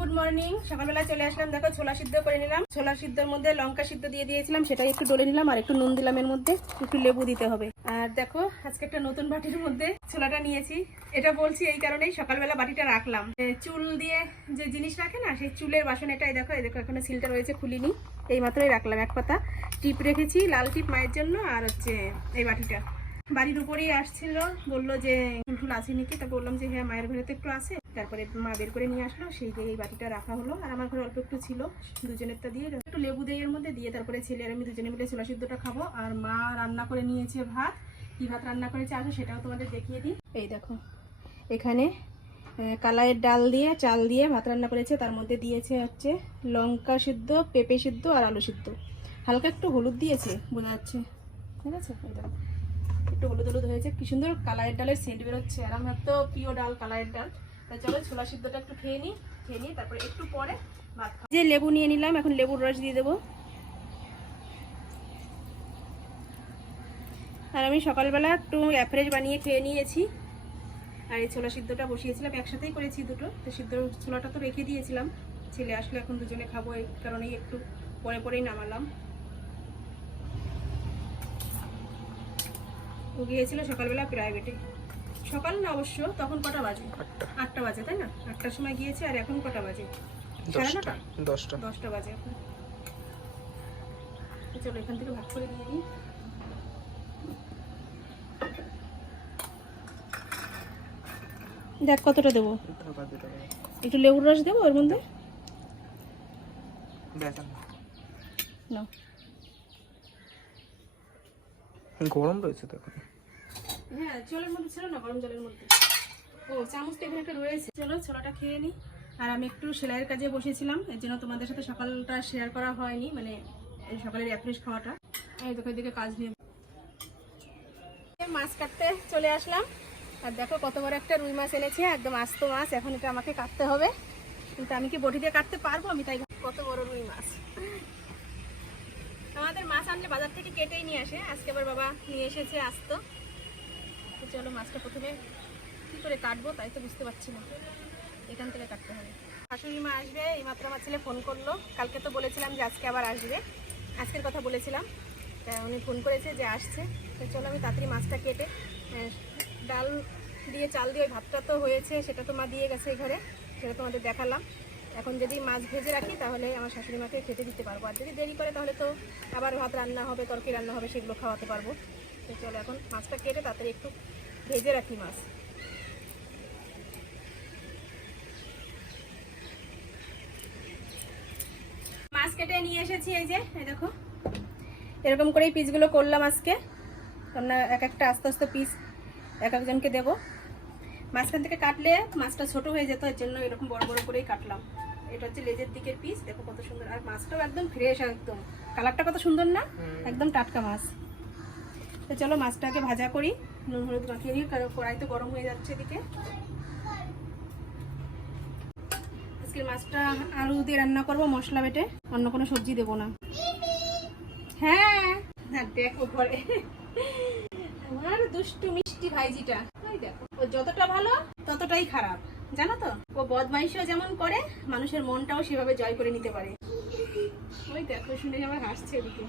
Good morning. সকালবেলা চলে আসলাম, দেখো, ছোলা সিদ্ধ করে নিলাম। ছোলা সিদ্ধর মধ্যে লঙ্কা সিদ্ধ দিয়ে দিয়েছিলাম, সেটাই একটু ডলে নিলাম, আর একটু নুন দিলাম এর মধ্যে, একটু লেবু দিতে হবে। আর দেখো, আজকে একটা নতুন বাটির মধ্যে ছোলাটা নিয়েছি। এটা বলছি এই কারণেই সকালবেলা বাটিটা রাখলাম। চুল দিয়ে যে জিনিস রাখে না, সেই চুলের বাসন এটাই দেখো, এই দেখো, এখনও সিলটা রয়েছে, খুলিনি। এই মাত্রই রাখলাম এক পাতা। টিপ রেখেছি, লাল টিপ মায়ের জন্য, আর হচ্ছে এই বাটিটা। বাড়ির উপরেই আসছিল, বলল যে ফুল আছে নাকি তা বললাম যে হ্যাঁ মায়ের ঘরে তো একটু আছে। তারপরে মা বের করে নিয়ে আসলো, সেই যে এই বাটিটা রাখা হলো। আর আমার ঘরে অল্প একটু ছিল, দুজনেরটা দিয়ে একটু লেবু দিয়ে এর মধ্যে, দিয়ে তারপরে ছেলে আর আমি দুজনে মিলে ছোলা সিদ্ধটা খাব। আর মা রান্না করে নিয়েছে ভাত। কি ভাত রান্না করেছে আসো সেটাও তোমাদের দেখিয়ে দিই। এই দেখো, এখানে কালাইয়ের ডাল দিয়ে, চাল দিয়ে ভাত রান্না করেছে। তার মধ্যে দিয়েছে হচ্ছে লঙ্কা সিদ্ধ, পেঁপে সিদ্ধ আর আলু সিদ্ধ। হালকা একটু হলুদ দিয়েছে, বোঝা যাচ্ছে। ঠিক আছে? একটু হলুদ হলুদ হয়েছে। কি সুন্দর কালারের ডালের সেন্ট বেরোচ্ছে। আর আমার তো প্রিয় ডাল কালারের ডাল। চলো ছোলা সিদ্ধটা একটু খেয়ে নিই খেয়ে নিই তারপরে একটু পরে ভাত যে লেবু নিয়ে নিলাম, এখন লেবুর রস দিয়ে দেবো। আর আমি সকালবেলা একটু অ্যাফ্রেজ বানিয়ে খেয়ে নিয়েছি। আর এই ছোলা সিদ্ধটা বসিয়েছিলাম, একসাথেই করেছি দুটো। তো সিদ্ধ ছোলাটা তো রেখে দিয়েছিলাম। ছেলে আসলে এখন দুজনে খাব, এই কারণেই একটু পরে পরেই নামালাম। গিয়েছিল সকালবেলা প্রাইভেটে। সকাল না অবশ্য তখন কটা বাজে? আটটা। বাজে তাই না? আটটার সময় গিয়েছে আর এখন কটা বাজে? সাড়ে নটা? দশটা। দশটা বাজে এখন। চলো এখান থেকে ভাগ করে দিয়ে দিই। দেখ কতটা দেবো। একটু লেবুর রস দেবো ওর মধ্যে? গরম রয়েছে তো এখন। হ্যাঁ জলের মধ্যে ছিল না, গরম জলের মধ্যে। ও চামচটা এখানে একটা রয়েছে। চলো, ছোলাটা খেয়ে নিই আর আমি একটু সেলাইয়ের কাজে বসেছিলাম, এর জন্য তোমাদের সাথে সকালটা শেয়ার করা হয়নি মানে এই সকালের অ্যাফ্রেশ খাওয়াটা। এই দেখো, এদিকে কাজ নিয়ে মাছ কাটতে চলে আসলাম। আর দেখো, কত বড় একটা রুই মাছ এনেছে, একদম আস্ত মাছ, এখন এটা আমাকে কাটতে হবে। কিন্তু আমি কি বটি দিয়ে কাটতে পারব? আমি তাই কত বড় রুই মাছ। আমাদের মাছ আনলে বাজার থেকে কেটেই নিয়ে আসে। আজকে আবার বাবা নিয়ে এসেছে আস্ত। তো চলো মাছটা প্রথমে কী করে কাটবো তাই তো বুঝতে পারছি না। এখান থেকে কাটতে হবে। শাশুড়ি মা আসবে এই মাত্র আমার ছেলে ফোন করল। কালকে তো বলেছিলাম যে আজকে আবার আসবে। আজকের কথা বলেছিলাম। তা উনি ফোন করেছে যে আসছে। তো চলো আমি তাড়াতাড়ি মাছটা কেটে ডাল দিয়ে চাল দিয়ে ওই ভাতটা তো হয়েছে, সেটা তো মা দিয়ে গেছে ঘরে, সেটা তোমাদের দেখালাম। এখন যদি মাছ ভেজে রাখি তাহলে আমার শাশুড়ি মাকে খেতে দিতে পারব। আর যদি দেরি করে তাহলে তো আবার ভাত রান্না হবে, তরকারি রান্না হবে, সেগুলো খাওয়াতে পারব। তো চলো এখন মাছটা কেটে তাড়াতাড়ি একটু ভেজে রাখি মাছ। মাছ কেটে নিয়ে এসেছি এই যে এই দেখো। এরকম করেই পিসগুলো করলাম আজকে। আমরা এক একটা আস্তে আস্তে পিস এক একজনকে দেবো। মাঝখান থেকে কাটলে মাছটা ছোট হয়ে যেত এর জন্য এরকম বড় বড় করেই কাটলাম। এটা হচ্ছে লেজের দিকের পিস দেখো কত সুন্দর। আর মাছটাও একদম ফ্রেশ একদম। কালারটা কত সুন্দর না? একদম টাটকা মাছ। তো চলো মাছটাকে ভাজা করি। নুন হলুদ মাখিয়ে নিই কারণ কড়াই তো গরম হয়ে যাচ্ছে এদিকে। আজকের মাছটা আলু দিয়ে রান্না করব, মশলা বেটে, অন্য কোনো সবজি দেবো না। হ্যাঁ দেখো ঘরে। আমার দুষ্টু মিষ্টি ভাইজিটা। দেখো, ও যতটা ভালো, ততটাই খারাপ। জানো তো, ও বদমাইশও যেমন করে, মানুষের মনটাও সেভাবে জয় করে নিতে পারে। ওই দেখো, শুনে আমার হাসছে ওদিকে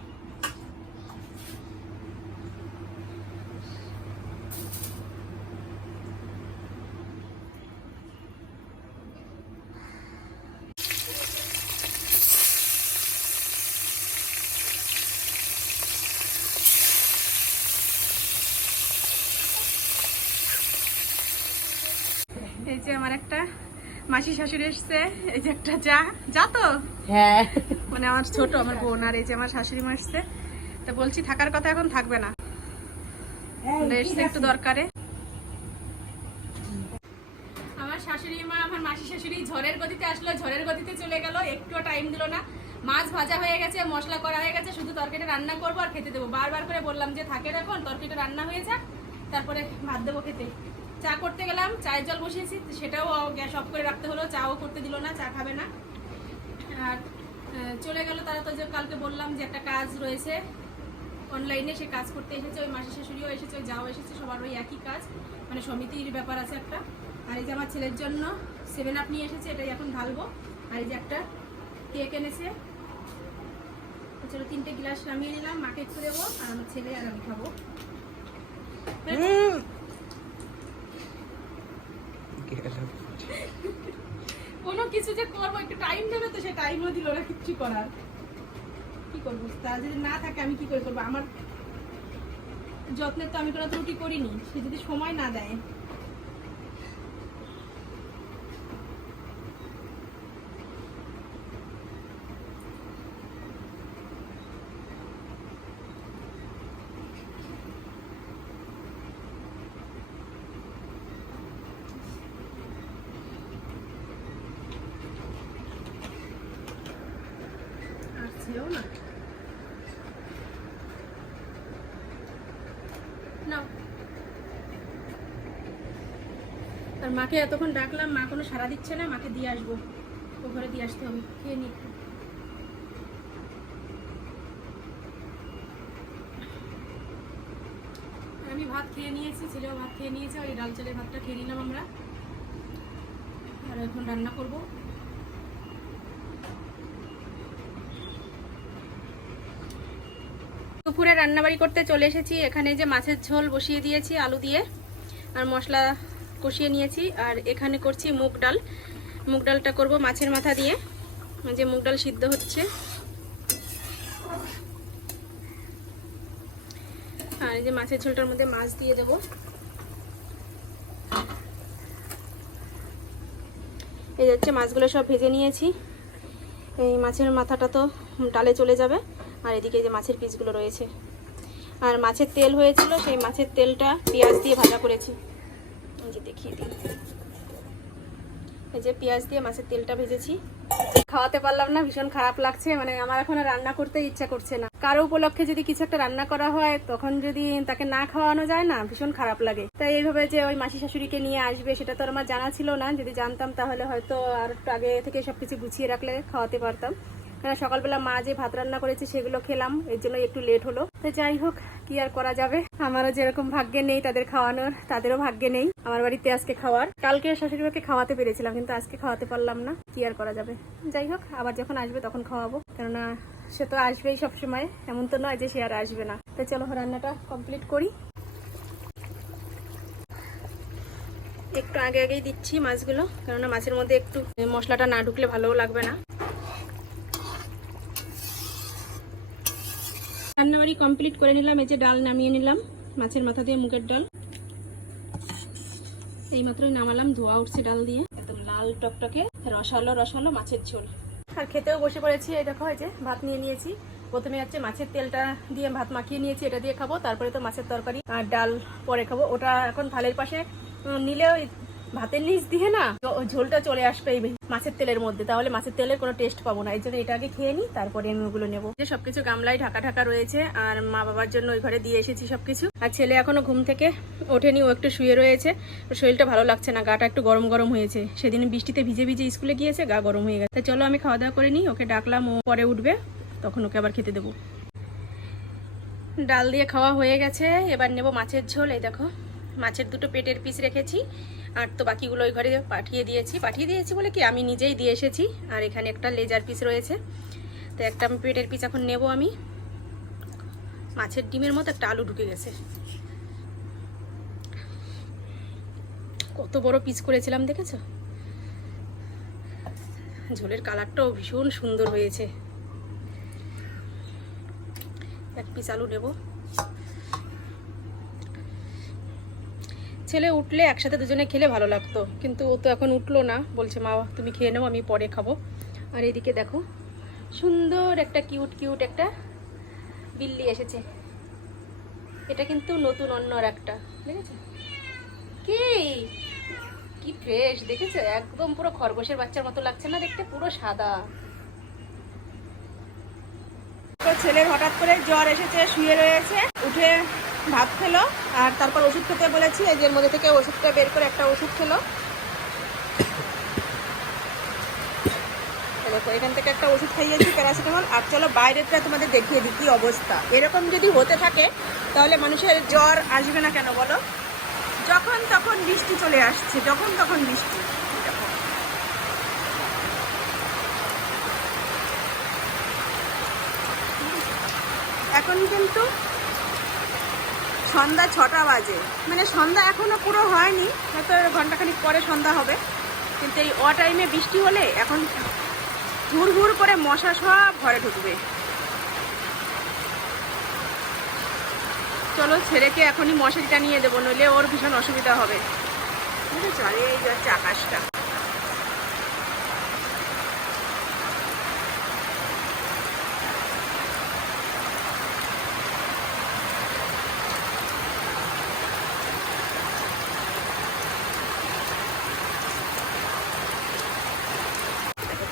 এই যে আমার একটা মাসি শাশুড়ি এসছে এই যে একটা যা। যা তো? হ্যাঁ। মানে আমার ছোট আমার বোন আর এই যে আমার শাশুড়ি মা এসছে। তা বলছি থাকার কথা এখন থাকবে না। এসছে একটু দরকারে। আমার শাশুড়ি মা আমার মাসি শাশুড়ি ঝড়ের গতিতে আসলো ঝড়ের গতিতে চলে গেল একটুও টাইম দিল না। মাছ ভাজা হয়ে গেছে মশলা করা হয়ে গেছে শুধু তরকারিটা রান্না করব আর খেতে দেবো। বারবার করে বললাম যে থাকে এখন তরকারিটা রান্না হয়ে যাক তারপরে ভাত দেবো খেতে। চা করতে গেলাম, চায়ের জল বসিয়েছি, সেটাও গ্যাস অফ করে রাখতে হলো, চাও করতে দিল না, চা খাবে না। আর চলে গেল তারা তো যে কালকে বললাম যে একটা কাজ রয়েছে অনলাইনে সে কাজ করতে এসেছে, ওই মাসি শাশুড়িও এসেছে, ওই যাও এসেছে, সবার ওই একই কাজ মানে সমিতির ব্যাপার আছে একটা। আর এই যে আমার ছেলের জন্য সেভেন আপ নিয়ে এসেছে, এটাই এখন ঢালবো। আর এই যে একটা কেক এনেছে চলো তিনটে গ্লাস নামিয়ে নিলাম, মাকে একটু দেবো, আর আমার ছেলে আর আমি খাব গেলাম। কোনো কিছু যে করব, একটু টাইম দেবে তো, সে টাইমও দিল না, কিচ্ছু করার। কি করব? তা যদি না থাকে, আমি কি করে করব? আমার যত্নের তো আমি কোনো ত্রুটি করিনি। সে যদি সময় না দেয় আসছেও না নাও আর মাকে এতক্ষণ ডাকলাম, মা কোনো সাড়া দিচ্ছে না, মাকে দিয়ে আসব। ও ঘরে দিয়ে আসতে হবে, খেয়ে নি আমি ভাত খেয়ে নিয়েছি, ছেলেও ভাত খেয়ে নিয়েছে, ওই ডাল চালের ভাতটা খেয়ে নিলাম আমরা। আর এখন রান্না করব। দুপুরে রান্নাবাড়ি করতে চলে এসেছি, এখানে যে মাছের ঝোল বসিয়ে দিয়েছি, আলু দিয়ে আর মশলা কষিয়ে নিয়েছি আর এখানে করছি মুগ ডাল। মুগ ডালটা করব মাছের মাথা দিয়ে। যে মুগ ডাল সিদ্ধ হচ্ছে। আর এই যে মাছের ঝোলটার মধ্যে মাছ দিয়ে দেবো। এই হচ্ছে মাছগুলো সব ভেজে নিয়েছি। এই মাছের মাথাটা তো ডালে চলে যাবে। আর এদিকে যে মাছের পিসগুলো রয়েছে। আর মাছের তেল হয়েছিল, সেই মাছের তেলটা পেঁয়াজ দিয়ে ভাজা করেছি। যে দেখিয়ে দিই। এই যে পেঁয়াজ দিয়ে মাছের তেলটা ভেজেছি। খাওয়াতে পারলাম না, ভীষণ খারাপ লাগছে। মানে আমার এখন রান্না করতে ইচ্ছা করছে না। কারও উপলক্ষে যদি কিছু একটা রান্না করা হয়, তখন যদি তাকে না খাওয়ানো যায় না, ভীষণ খারাপ লাগে। তাই এইভাবে যে ওই মাসি শাশুড়িকে নিয়ে আসবে, সেটা তো আমার জানা ছিল না। যদি জানতাম তাহলে হয়তো আর একটু আগে থেকে সবকিছু গুছিয়ে রাখলে খাওয়াতে পারতাম। সকালবেলা মা যে ভাত রান্না করেছে সেগুলো খেলাম, এর জন্য একটু লেট হলো। তো যাই হোক, কি আর করা যাবে? আমারও যেরকম ভাগ্যে নেই তাদের খাওয়ানোর, তাদেরও ভাগ্যে নেই। আমার বাড়িতে আজকে খাওয়ার। কালকে শাশুড়ি মাকে খাওয়াতে পেরেছিলাম, কিন্তু আজকে খাওয়াতে পারলাম না। কি আর করা যাবে? যাই হোক, আবার যখন আসবে তখন খাওয়াবো। কেননা সে তো আসবেই সবসময়। এমন তো নয় যে সে আর আসবে না। তো চলো, রান্নাটা কমপ্লিট করি। একটু আগে আগেই দিচ্ছি মাছগুলো, কেননা মাছের মধ্যে একটু মশলাটা না ঢুকলে ভালোও লাগবে না। রান্নাবাড়ি কমপ্লিট করে নিলাম। এই যে ডাল নামিয়ে নিলাম। মাছের মাথা দিয়ে মুগের ডাল। এই মাত্রই নামালাম, ধোয়া উঠছে ডাল দিয়ে। একদম লাল টকটকে, রসালো রসালো মাছের ঝোল। আর খেতেও বসে পড়েছি, এই দেখো যে ভাত নিয়ে নিয়েছি। প্রথমে হচ্ছে মাছের তেলটা দিয়ে ভাত মাখিয়ে নিয়েছি, এটা দিয়ে খাব, তারপরে তো মাছের তরকারি আর ডাল পরে খাব। ওটা এখন থালের পাশে নিলেও ভাতের নিচ দিয়ে না ঝোলটা চলে আসবে এই মাছের তেলের মধ্যে। তাহলে মাছের তেলের কোনো টেস্ট পাবো না। এই জন্য এটা আগে খেয়ে নিই তারপরে আমি ওগুলো নেব। যে সবকিছু গামলায় ঢাকা ঢাকা রয়েছে, আর মা বাবার জন্য ওই ঘরে দিয়ে এসেছি সবকিছু। আর ছেলে এখনও ঘুম থেকে ওঠেনি, ও একটু শুয়ে রয়েছে। শরীরটা ভালো লাগছে না, গাটা একটু গরম গরম হয়েছে। সেদিন বৃষ্টিতে ভিজে ভিজে স্কুলে গিয়েছে, গা গরম হয়ে গেছে। চলো আমি খাওয়া দাওয়া করে নিই, ওকে ডাকলাম, ও পরে উঠবে, তখন ওকে আবার খেতে দেবো। ডাল দিয়ে খাওয়া হয়ে গেছে, এবার নেব মাছের ঝোল, এই দেখো। মাছের দুটো পেটের পিস রেখেছি। আর তো বাকিগুলো ওই ঘরে পাঠিয়ে দিয়েছি। পাঠিয়ে দিয়েছি বলে কি, আমি নিজেই দিয়ে এসেছি। আর এখানে একটা লেজার পিস রয়েছে। তো একটা আমি পেটের পিস এখন নেব আমি। মাছের ডিমের মতো একটা আলু ঢুকে গেছে। কত বড় পিস করেছিলাম দেখেছ? ঝোলের কালারটাও ভীষণ সুন্দর হয়েছে। এক পিস আলু নেব। ছেলে উঠলে একসাথে দুজনে খেলে ভালো লাগতো। কিন্তু ও তো এখন উঠল না। বলছে, মা, তুমি খেয়ে নাও, আমি পরে খাব। আর এদিকে দেখো, সুন্দর একটা কিউট কিউট একটা বিল্লি এসেছে। এটা কিন্তু নতুন অন্য আর একটা। দেখেছ? কি? কি ফ্রেশ দেখেছ? একদম পুরো খরগোশের বাচ্চার মতো লাগছে না দেখতে? পুরো সাদা। ছেলের হঠাৎ করে জ্বর এসেছে, শুয়ে রয়েছে। উঠে ভাত খেলো, আর তারপর ওষুধ খেতে বলেছি, এই যে এর মধ্যে থেকে ওষুধটা বের করে একটা ওষুধ খেলো। দেখো, এখান থেকে একটা ওষুধ খাইয়েছি, প্যারাসিটামল। আর চলো বাইরেটা তোমাদের দেখিয়ে দিই, কী অবস্থা। এরকম যদি হতে থাকে, তাহলে মানুষের জ্বর আসবে না কেন বলো? যখন তখন বৃষ্টি চলে আসছে, যখন তখন বৃষ্টি। এখন কিন্তু সন্ধ্যা ছটা বাজে। মানে সন্ধ্যা এখনও পুরো হয়নি, হয়তো ঘন্টাখানিক পরে সন্ধ্যা হবে। কিন্তু এই অ টাইমে বৃষ্টি হলে এখন হুড় হুড় করে মশা সব ঘরে ঢুকবে। চলো ছেলেকে এখনই মশারিটা নিয়ে দেবো, নইলে ওর ভীষণ অসুবিধা হবে। আর এই যাচ্ছে আকাশটা।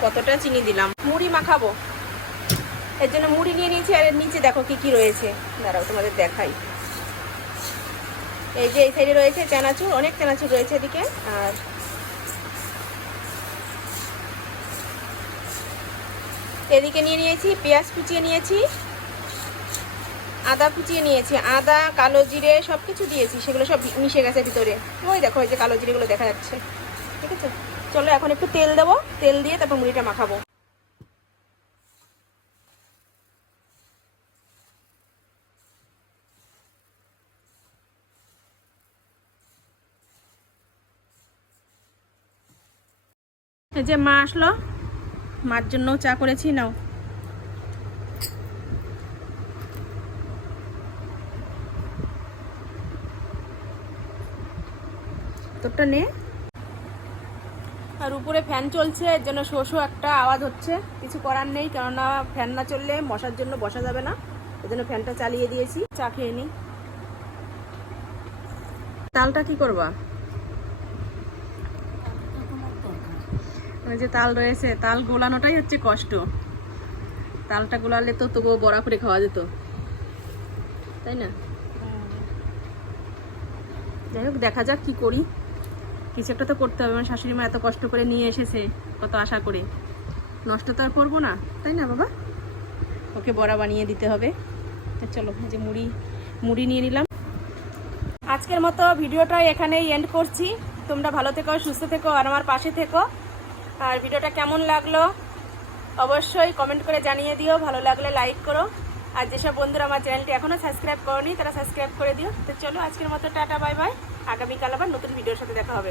কতটা চিনি দিলাম? মুড়ি মাখাবো। এর জন্য মুড়ি নিয়ে নিয়েছি, আর এর নিচে দেখো কি কি রয়েছে। দাঁড়াও, তোমাদের দেখাই। এই যে এই সাইডে রয়েছে চানাচুর, অনেক চানাচুর রয়েছে এদিকে, আর এদিকে নিয়ে নিয়েছি, পেঁয়াজ কুচিয়ে নিয়েছি, আদা কুচিয়ে নিয়েছি, আদা, কালো জিরে সব কিছু দিয়েছি, সেগুলো সব মিশে গেছে ভিতরে। ওই দেখো, এই যে কালো জিরেগুলো দেখা যাচ্ছে। ঠিক আছে? চলো এখন একটু তেল দেবো, তেল দিয়ে তারপর মুড়িটা মাখাবো। এই যে মা আসলো, মার জন্যও চা করেছি, নাও। তোরটা নে। আর উপরে ফ্যান চলছে, এর জন্য শো শো একটা আওয়াজ হচ্ছে। কিছু করার নেই, কেননা ফ্যান না চললে মশার জন্য বসা যাবে না। এর জন্য ফ্যানটা চালিয়ে দিয়েছি, চা খেয়ে নি তালটা কি করবা? ওই যে তাল রয়েছে, তাল গোলানোটাই হচ্ছে কষ্ট। তালটা গোলালে তো তবুও বড়া করে খাওয়া যেত। তাই না? যাই হোক, দেখা যাক কি করি। কিছু একটা তো করতে হবে আমার শাশুড়ি মা এত কষ্ট করে নিয়ে এসেছে, কত আশা করে। নষ্ট তো আর করব না, তাই না বাবা? ওকে বড়া বানিয়ে দিতে হবে। চলো যে মুড়ি মুড়ি নিয়ে নিলাম। আজকের মতো ভিডিওটা এখানেই এন্ড করছি। তোমরা ভালো থেকো, সুস্থ থেকো, আর আমার পাশে থেকো। আর ভিডিওটা কেমন লাগল, অবশ্যই কমেন্ট করে জানিয়ে দিও। ভালো লাগলে লাইক করো। আর যেসব বন্ধুরা আমার চ্যানেলটি এখনও সাবস্ক্রাইব করনি, তারা সাবস্ক্রাইব করে দিও। তো চলো, আজকের মতো টাটা বাই বাই আগামীকাল আবার নতুন ভিডিওর সাথে দেখা হবে।